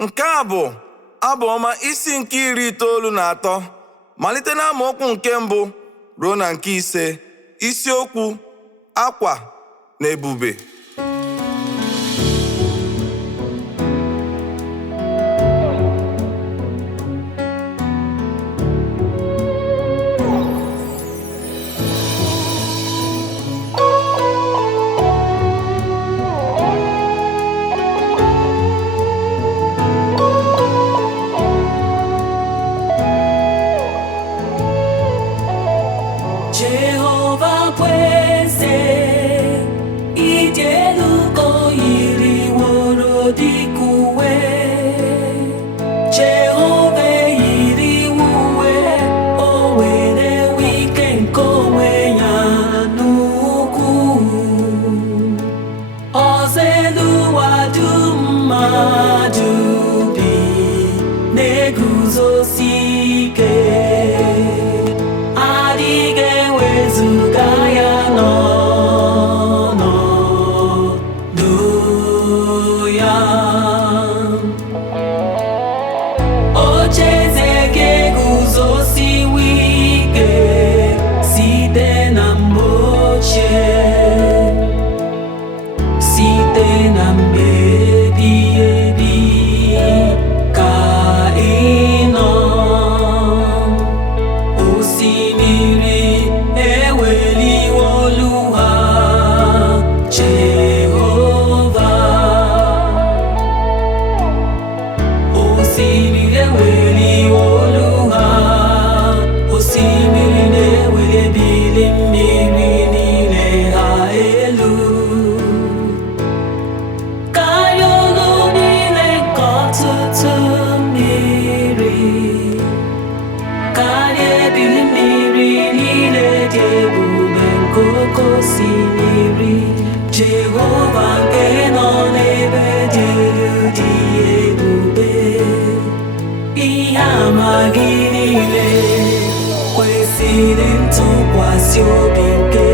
Nke a bụ Abụ Ọma isi nke 93 malite na amaokwu nke 1 ruo na nke 5, isiokwu akwa na ebube. Jehova kweze ịdị elu ka o yiriworo dịka uwe. Jehova yiriwo uwe, o were ike nke onwe ya n'ukwu. Ọzọ elu ụwa dum mmadụ bi na-eguzosi ike, adịghị ewezuga ya n'ọnọdụ ya. Ocheeze ga-eguzosiwo ike site na mgbe ochie, site na mgbe ebighị ebi ka ị nọ. Osimiri eweliwo olu ha, Jehova. Osimiri eweliwo olu ha, osimiri na-eweli ebili mmiri niile ha elu. Karịa olu niile nke ọtụtụ mmiri, karịa ebili mmiri niile dị ebube nke oke osimiri. Jehova nke nọ n'ebe dị elu dị ebube. Ihe ama gị niile kwesịrị ntụkwasị obi nke